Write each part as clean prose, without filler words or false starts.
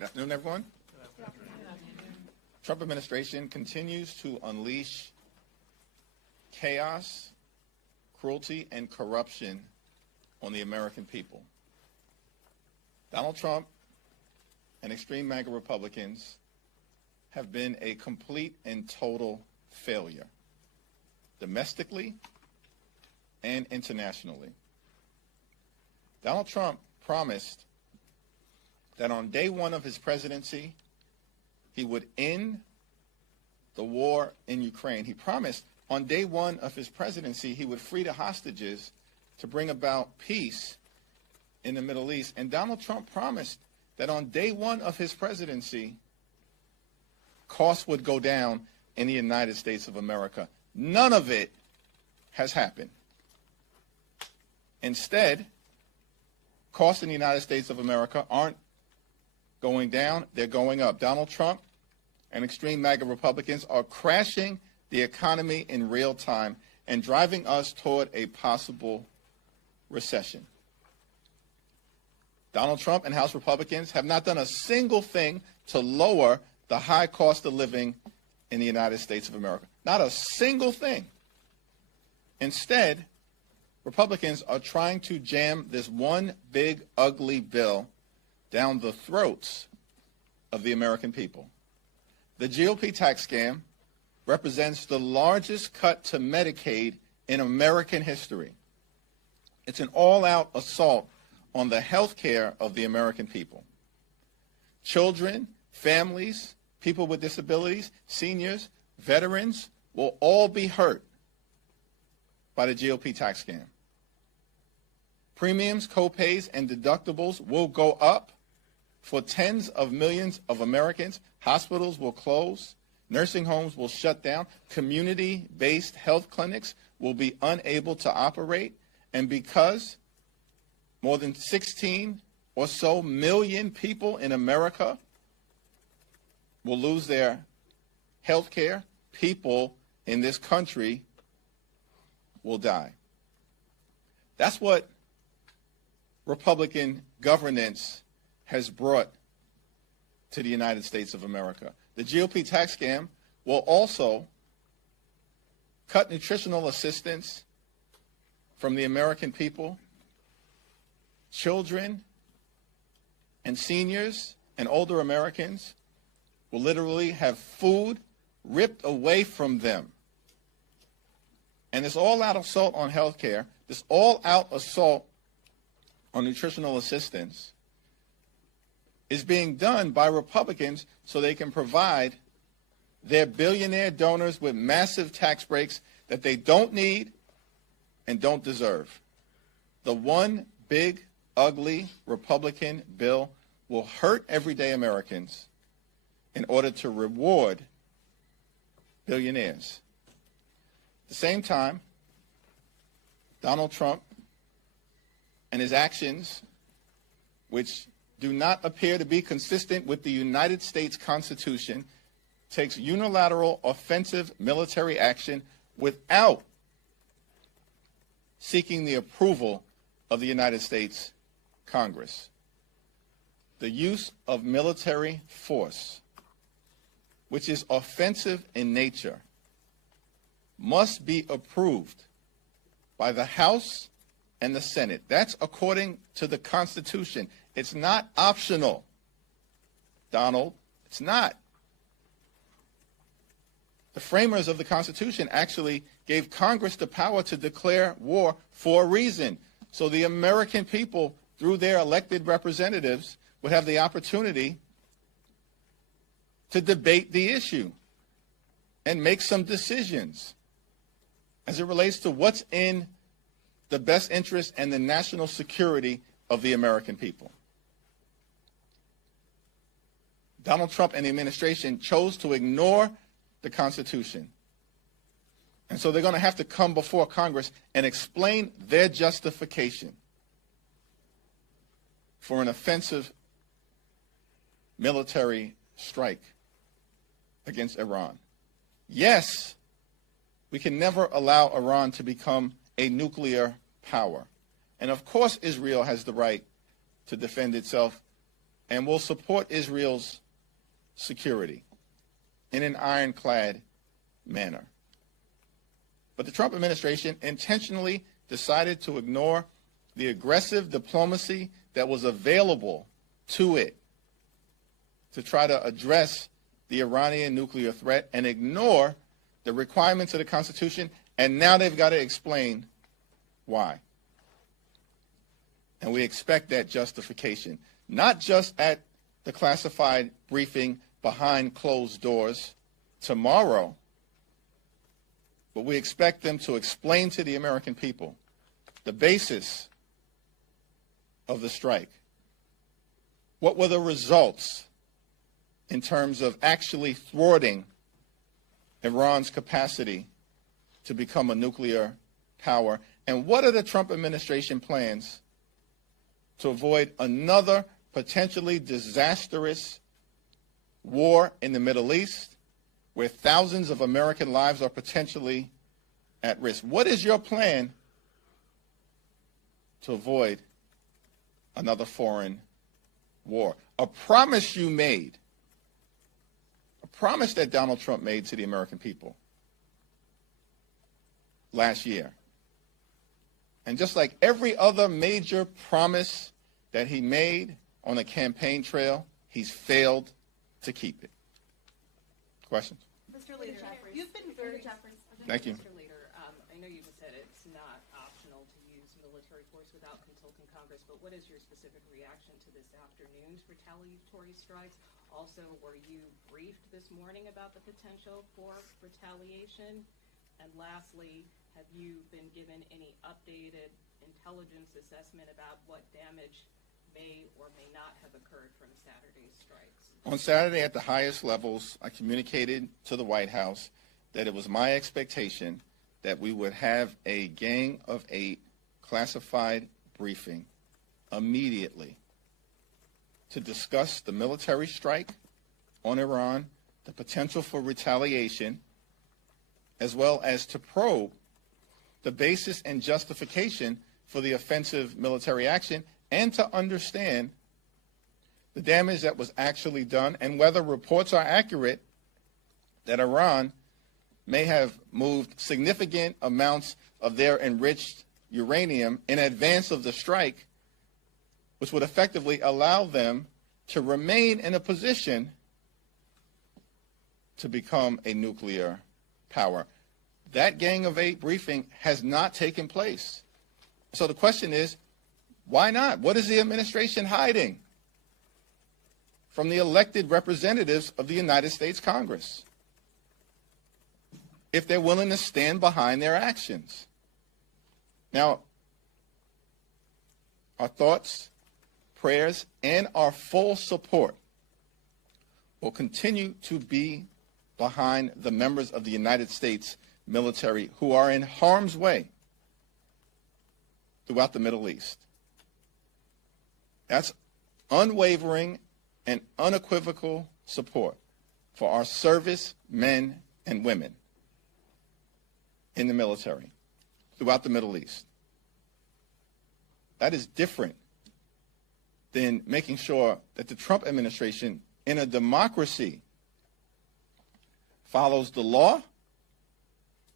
Good afternoon, everyone. Good afternoon. Trump administration continues to unleash chaos, cruelty, and corruption on the American people. Donald Trump and extreme MAGA Republicans have been a complete and total failure, domestically and internationally. Donald Trump promised that on day one of his presidency, he would end the war in Ukraine. He promised on day one of his presidency, he would free the hostages to bring about peace in the Middle East. And Donald Trump promised that on day one of his presidency, costs would go down in the United States of America. None of it has happened. Instead, costs in the United States of America aren't going down, they're going up. Donald Trump and extreme MAGA Republicans are crashing the economy in real time and driving us toward a possible recession. Donald Trump and House Republicans have not done a single thing to lower the high cost of living in the United States of America. Not a single thing. Instead, Republicans are trying to jam this one big, ugly bill down the throats of the American people. The GOP tax scam represents the largest cut to Medicaid in American history. It's an all-out assault on the health care of the American people. Children, families, people with disabilities, seniors, veterans will all be hurt by the GOP tax scam. Premiums, co-pays, and deductibles will go up for tens of millions of Americans. Hospitals will close. Nursing homes will shut down. Community-based health clinics will be unable to operate. And because more than 16 or so million people in America will lose their health care, people in this country will die. That's what Republican governance has brought to the United States of America. The GOP tax scam will also cut nutritional assistance from the American people. Children and seniors and older Americans will literally have food ripped away from them. And this all-out assault on health care, this all-out assault on nutritional assistance is being done by Republicans so they can provide their billionaire donors with massive tax breaks that they don't need and don't deserve. The one big, ugly Republican bill will hurt everyday Americans in order to reward billionaires. At the same time, Donald Trump and his actions, which do not appear to be consistent with the United States Constitution, takes unilateral offensive military action without seeking the approval of the United States Congress. The use of military force, which is offensive in nature, must be approved by the House and the Senate. That's according to the Constitution. It's not optional, Donald. It's not. The framers of the Constitution actually gave Congress the power to declare war for a reason, so the American people, through their elected representatives, would have the opportunity to debate the issue and make some decisions as it relates to what's in the best interest and the national security of the American people. Donald Trump and the administration chose to ignore the Constitution. And so they're going to have to come before Congress and explain their justification for an offensive military strike against Iran. Yes, we can never allow Iran to become a nuclear power. And of course, Israel has the right to defend itself and will support Israel's security in an ironclad manner. But the Trump administration intentionally decided to ignore the aggressive diplomacy that was available to it to try to address the Iranian nuclear threat and ignore the requirements of the Constitution, and now they've got to explain why. And we expect that justification, not just at the classified briefing behind closed doors tomorrow, but we expect them to explain to the American people the basis of the strike. What were the results in terms of actually thwarting Iran's capacity to become a nuclear power? And what are the Trump administration plans to avoid another potentially disastrous war in the Middle East where thousands of American lives are potentially at risk? What is your plan to avoid another foreign war? A promise you made, a promise that Donald Trump made to the American people last year. And just like every other major promise that he made on a campaign trail, he's failed to keep it. Questions? Mr. Leader, you've been very... Thank you. Mr. Leader, I know you just said it's not optional to use military force without consulting Congress, but what is your specific reaction to this afternoon's retaliatory strikes? Also, were you briefed this morning about the potential for retaliation? And lastly, have you been given any updated intelligence assessment about what damage may or may not have occurred from Saturday's strikes? On Saturday, at the highest levels, I communicated to the White House that it was my expectation that we would have a Gang of 8 classified briefing immediately to discuss the military strike on Iran, the potential for retaliation, as well as to probe the basis and justification for the offensive military action, and to understand the damage that was actually done and whether reports are accurate that Iran may have moved significant amounts of their enriched uranium in advance of the strike, which would effectively allow them to remain in a position to become a nuclear power. That Gang of 8 briefing has not taken place. So the question is, why not? What is the administration hiding from the elected representatives of the United States Congress if they're willing to stand behind their actions? Now, our thoughts, prayers, and our full support will continue to be behind the members of the United States military who are in harm's way throughout the Middle East. That's unwavering and unequivocal support for our service men and women in the military throughout the Middle East. That is different than making sure that the Trump administration in a democracy follows the law,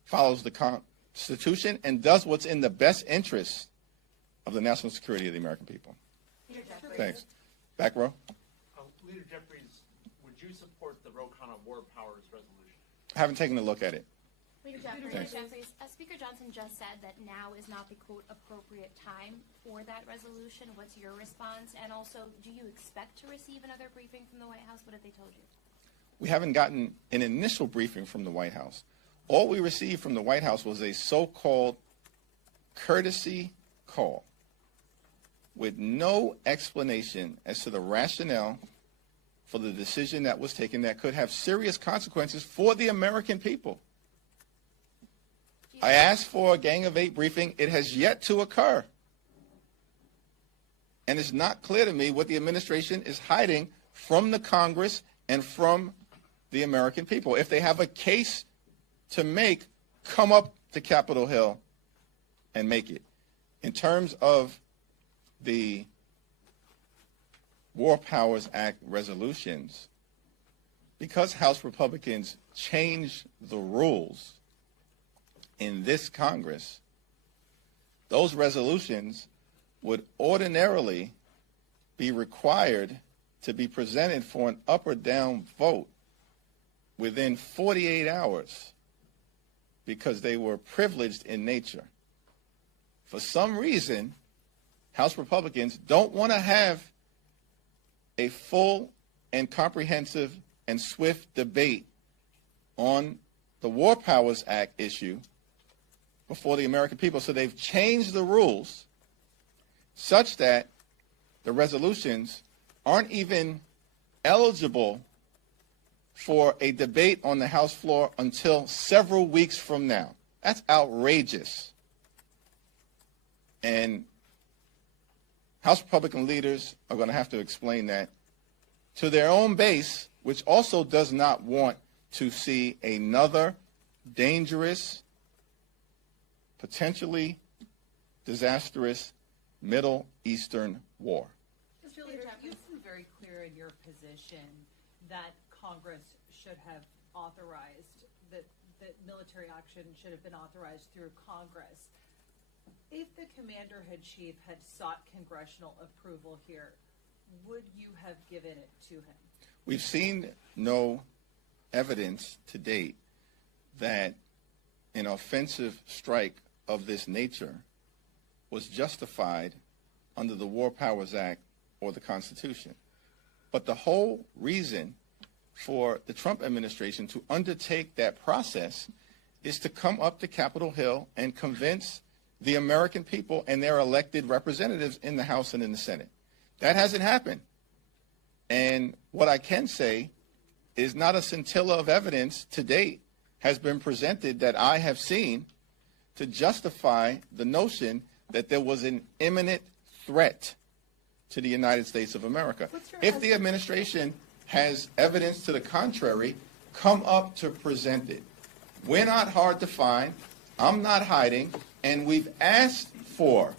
follows the Constitution, and does what's in the best interest of the national security of the American people. Thanks. Back row. Leader Jeffries, would you support the Rokan on War Powers resolution? I haven't taken a look at it. Leader Jeffries, Speaker Johnson just said that now is not the, quote, appropriate time for that resolution. What's your response? And also, do you expect to receive another briefing from the White House? What have they told you? We haven't gotten an initial briefing from the White House. All we received from the White House was a so-called courtesy call with no explanation as to the rationale for the decision that was taken that could have serious consequences for the American people. I asked for a Gang of 8 briefing. It has yet to occur. And it's not clear to me what the administration is hiding from the Congress and from the American people. If they have a case to make, come up to Capitol Hill and make it. In terms of the War Powers Act resolutions, because House Republicans changed the rules in this Congress, those resolutions would ordinarily be required to be presented for an up or down vote within 48 hours because they were privileged in nature. For some reason, House Republicans don't want to have a full and comprehensive and swift debate on the War Powers Act issue before the American people. So they've changed the rules such that the resolutions aren't even eligible for a debate on the House floor until several weeks from now. That's outrageous. And House Republican leaders are going to have to explain that to their own base, which also does not want to see another dangerous, potentially disastrous Middle Eastern war. Mr. Leader, you've been very clear in your position that Congress should have authorized, that military action should have been authorized through Congress. If the Commander-in-Chief had sought congressional approval here, would you have given it to him? We've seen no evidence to date that an offensive strike of this nature was justified under the War Powers Act or the Constitution. But the whole reason for the Trump administration to undertake that process is to come up to Capitol Hill and convince the American people and their elected representatives in the House and in the Senate. That hasn't happened. And what I can say is not a scintilla of evidence to date has been presented that I have seen to justify the notion that there was an imminent threat to the United States of America. If the administration has evidence to the contrary, come up to present it. We're not hard to find. I'm not hiding. And we've asked for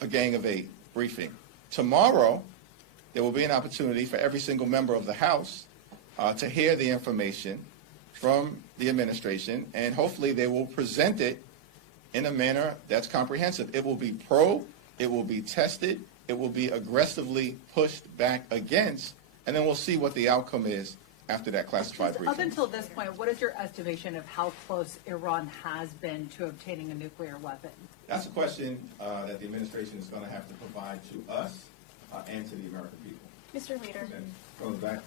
a Gang of Eight briefing. Tomorrow, there will be an opportunity for every single member of the House to hear the information from the administration, and hopefully they will present it in a manner that's comprehensive. It will be probed, it will be tested, it will be aggressively pushed back against, and then we'll see what the outcome is after that classified briefing. Up until this point, what is your estimation of how close Iran has been to obtaining a nuclear weapon? That's a question that the administration is going to have to provide to us and to the American people. Mr. Leader. And from the back.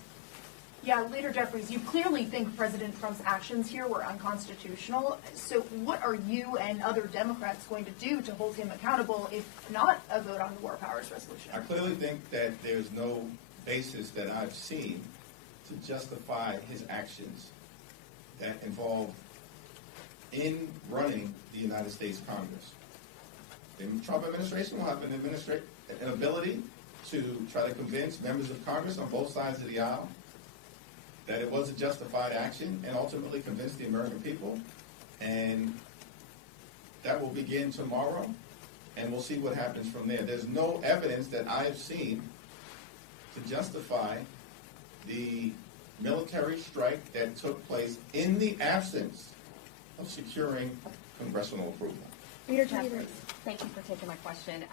Yeah, Leader Jeffries, you clearly think President Trump's actions here were unconstitutional. So what are you and other Democrats going to do to hold him accountable, if not a vote on the War Powers resolution? I clearly think that there's no basis that I've seen to justify his actions that involve in running the United States Congress. The Trump administration will have an ability to try to convince members of Congress on both sides of the aisle that it was a justified action and ultimately convince the American people. And that will begin tomorrow, and we'll see what happens from there. There's no evidence that I have seen to justify the military strike that took place in the absence of securing congressional approval. Leader Jeffries, thank you for taking my question.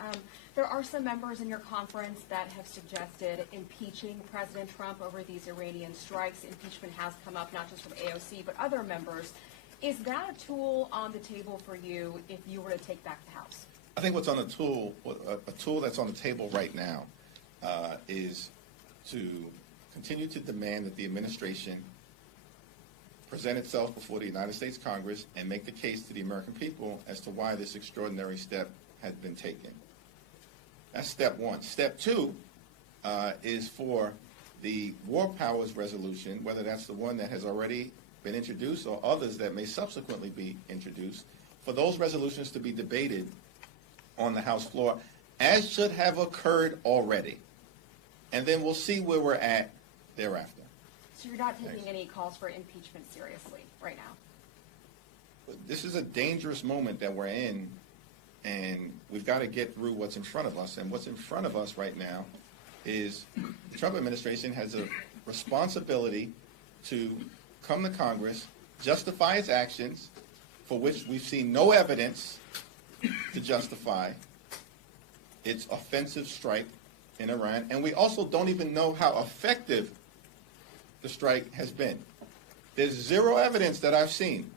There are some members in your conference that have suggested impeaching President Trump over these Iranian strikes. Impeachment has come up not just from AOC, but other members. Is that a tool on the table for you if you were to take back the House? I think what's on the tool, a tool that's on the table right now is to continue to demand that the administration present itself before the United States Congress and make the case to the American people as to why this extraordinary step has been taken. That's step one. Step two is for the War Powers resolution, whether that's the one that has already been introduced or others that may subsequently be introduced, for those resolutions to be debated on the House floor, as should have occurred already. And then we'll see where we're at thereafter. So you're not taking any calls for impeachment seriously right now? This is a dangerous moment that we're in, and we've got to get through what's in front of us. And what's in front of us right now is the Trump administration has a responsibility to come to Congress, justify its actions, for which we've seen no evidence to justify its offensive strike in Iran, and we also don't even know how effective the strike has been. There's zero evidence that I've seen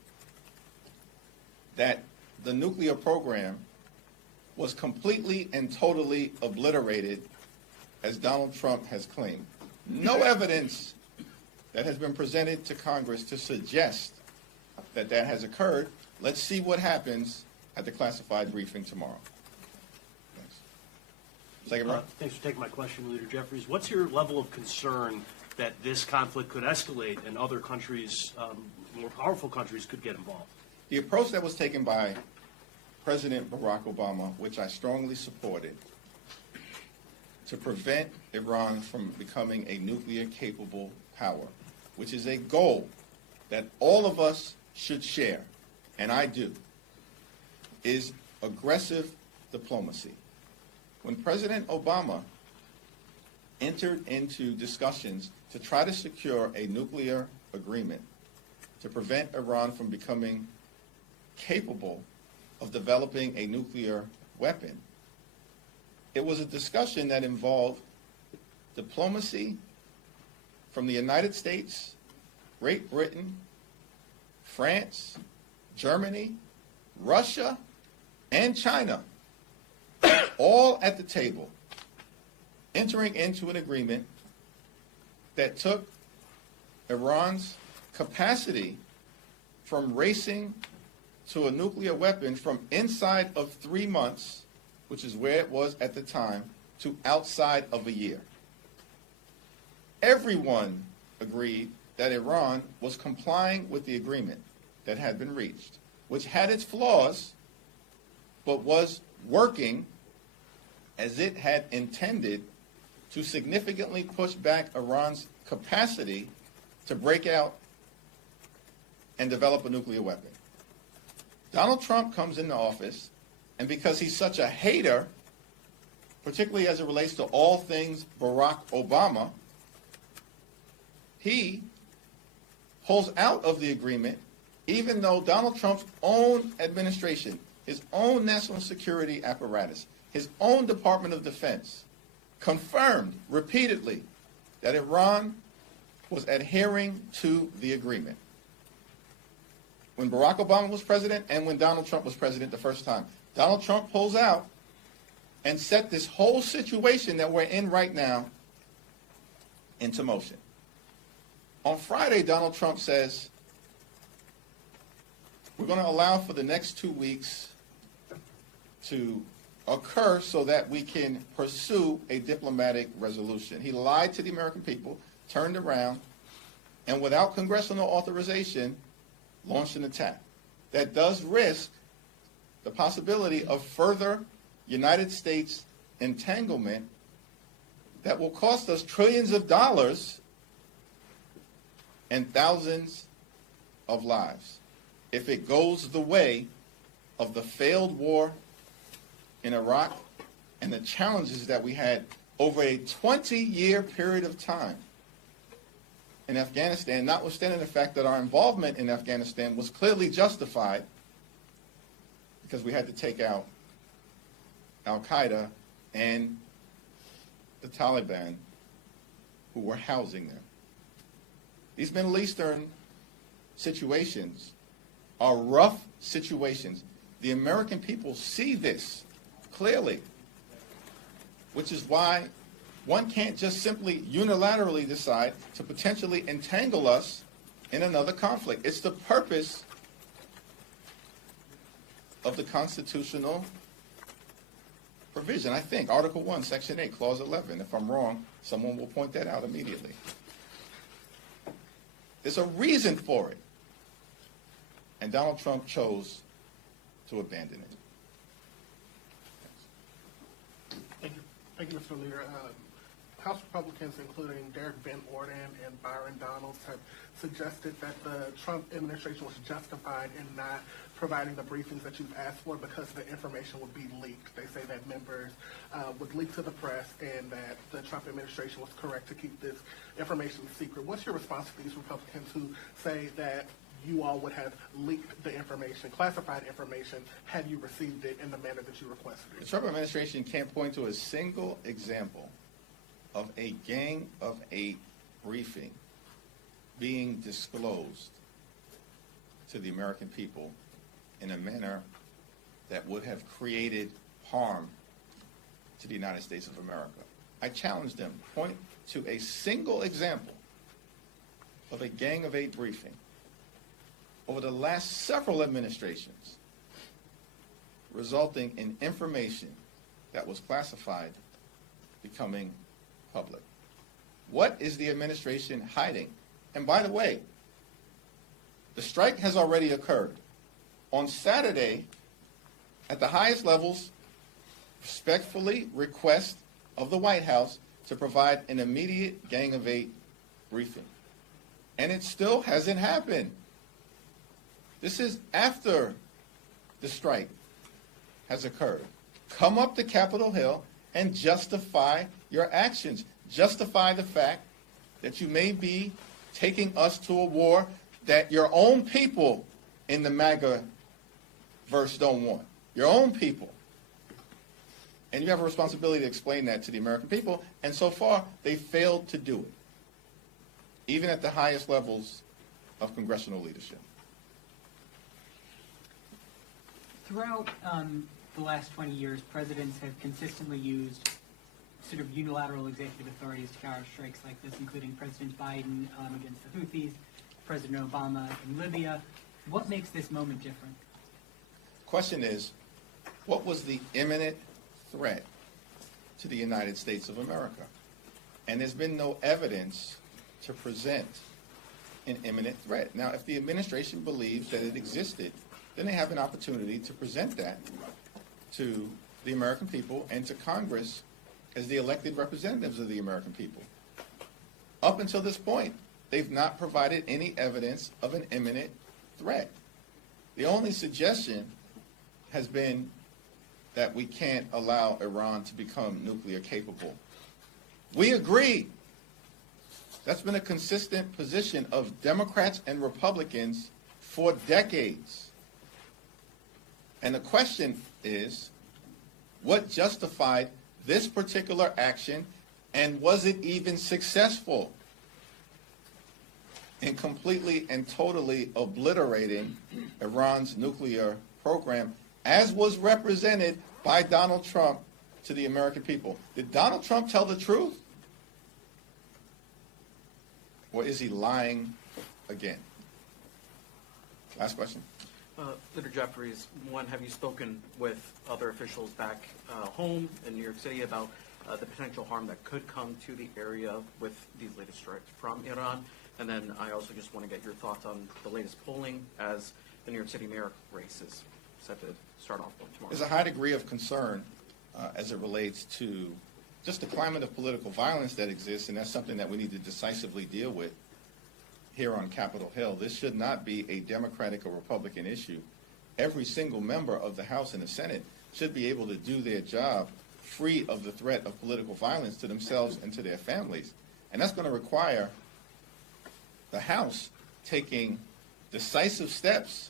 that the nuclear program was completely and totally obliterated, as Donald Trump has claimed. No evidence that has been presented to Congress to suggest that that has occurred. Let's see what happens at the classified briefing tomorrow. Thanks. Second round. Thanks for taking my question, Leader Jeffries. What's your level of concern that this conflict could escalate and other countries, more powerful countries, could get involved? The approach that was taken by President Barack Obama, which I strongly supported, to prevent Iran from becoming a nuclear-capable power, which is a goal that all of us should share, and I do, is aggressive diplomacy. When President Obama entered into discussions to try to secure a nuclear agreement to prevent Iran from becoming capable of developing a nuclear weapon, it was a discussion that involved diplomacy from the United States, Great Britain, France, Germany, Russia, and China, all at the table, entering into an agreement that took Iran's capacity from racing to a nuclear weapon from inside of 3 months, which is where it was at the time, to outside of a year. Everyone agreed that Iran was complying with the agreement that had been reached, which had its flaws, but was working as it had intended to significantly push back Iran's capacity to break out and develop a nuclear weapon. Donald Trump comes into office, and because he's such a hater, particularly as it relates to all things Barack Obama, he pulls out of the agreement, even though Donald Trump's own administration, his own national security apparatus, his own Department of Defense confirmed repeatedly that Iran was adhering to the agreement. When Barack Obama was president and when Donald Trump was president the first time, Donald Trump pulls out and set this whole situation that we're in right now into motion. On Friday, Donald Trump says, we're going to allow for the next 2 weeks to occur so that we can pursue a diplomatic resolution. He lied to the American people, turned around, and without congressional authorization, launched an attack that does risk the possibility of further United States entanglement that will cost us trillions of dollars and thousands of lives if it goes the way of the failed war in Iraq and the challenges that we had over a 20-year period of time in Afghanistan, notwithstanding the fact that our involvement in Afghanistan was clearly justified because we had to take out al-Qaeda and the Taliban who were housing them. These Middle Eastern situations are rough situations. The American people see this clearly, which is why one can't just simply unilaterally decide to potentially entangle us in another conflict. It's the purpose of the constitutional provision, I think, Article 1, Section 8, Clause 11. If I'm wrong, someone will point that out immediately. There's a reason for it. And Donald Trump chose to abandon it. Thank you, Mr. Leader. House Republicans, including Derek Van Orden and Byron Donalds, have suggested that the Trump administration was justified in not providing the briefings that you've asked for because the information would be leaked. They say that members would leak to the press and that the Trump administration was correct to keep this information secret. What's your response to these Republicans who say that you all would have leaked the information, classified information, had you received it in the manner that you requested The it? Trump administration can't point to a single example of a Gang of 8 briefing being disclosed to the American people in a manner that would have created harm to the United States of America. I challenge them, point to a single example of a Gang of 8 briefing over the last several administrations resulting in information that was classified becoming public. What is the administration hiding? And by the way, the strike has already occurred. On Saturday, at the highest levels, respectfully request of the White House to provide an immediate Gang of 8 briefing. And it still hasn't happened. This is after the strike has occurred. Come up to Capitol Hill and justify your actions. Justify the fact that you may be taking us to a war that your own people in the MAGA verse don't want. Your own people. And you have a responsibility to explain that to the American people, and so far they failed to do it, even at the highest levels of congressional leadership. Throughout the last 20 years, presidents have consistently used sort of unilateral executive authorities to counter strikes like this, including President Biden against the Houthis, President Obama in Libya. What makes this moment different? Question is, what was the imminent threat to the United States of America? And there's been no evidence to present an imminent threat. Now, if the administration believes that it existed, then they have an opportunity to present that to the American people and to Congress as the elected representatives of the American people. Up until this point, they've not provided any evidence of an imminent threat. The only suggestion has been that we can't allow Iran to become nuclear capable. We agree. That's been a consistent position of Democrats and Republicans for decades. And the question is, what justified this particular action, and was it even successful in completely and totally obliterating Iran's nuclear program, as was represented by Donald Trump to the American people? Did Donald Trump tell the truth? Or is he lying again? Last question. Leader Jeffries, one, have you spoken with other officials back home in New York City about the potential harm that could come to the area with these latest strikes from Iran? And then I also just want to get your thoughts on the latest polling as the New York City mayor race is set to start off tomorrow. There's a high degree of concern as it relates to just the climate of political violence that exists, and that's something that we need to decisively deal with here on Capitol Hill. This should not be a Democratic or Republican issue. Every single member of the House and the Senate should be able to do their job free of the threat of political violence to themselves and to their families. And that's going to require the House taking decisive steps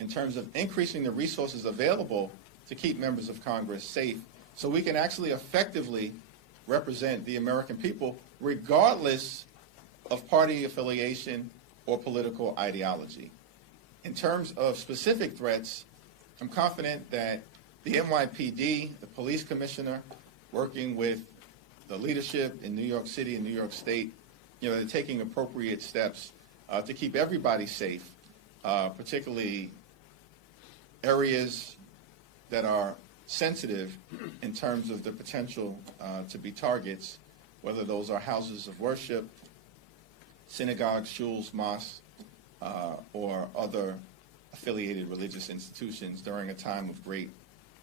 in terms of increasing the resources available to keep members of Congress safe so we can actually effectively represent the American people regardless of party affiliation or political ideology. In terms of specific threats, I'm confident that the NYPD, the police commissioner, working with the leadership in New York City and New York State, they're taking appropriate steps to keep everybody safe, particularly areas that are sensitive in terms of the potential to be targets, whether those are houses of worship, synagogues, shuls, mosques, or other affiliated religious institutions during a time of great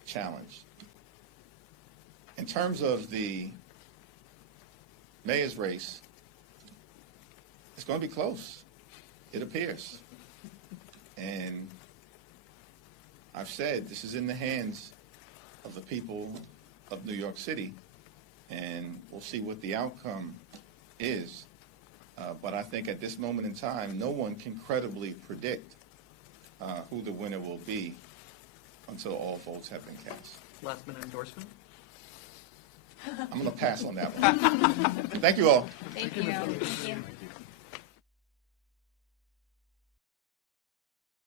challenge. In terms of the mayor's race, it's going to be close, it appears. And I've said this is in the hands of the people of New York City, and we'll see what the outcome is. But I think at this moment in time, no one can credibly predict who the winner will be until all votes have been cast. Last minute endorsement? I'm going to pass on that one. Thank you all. Thank you.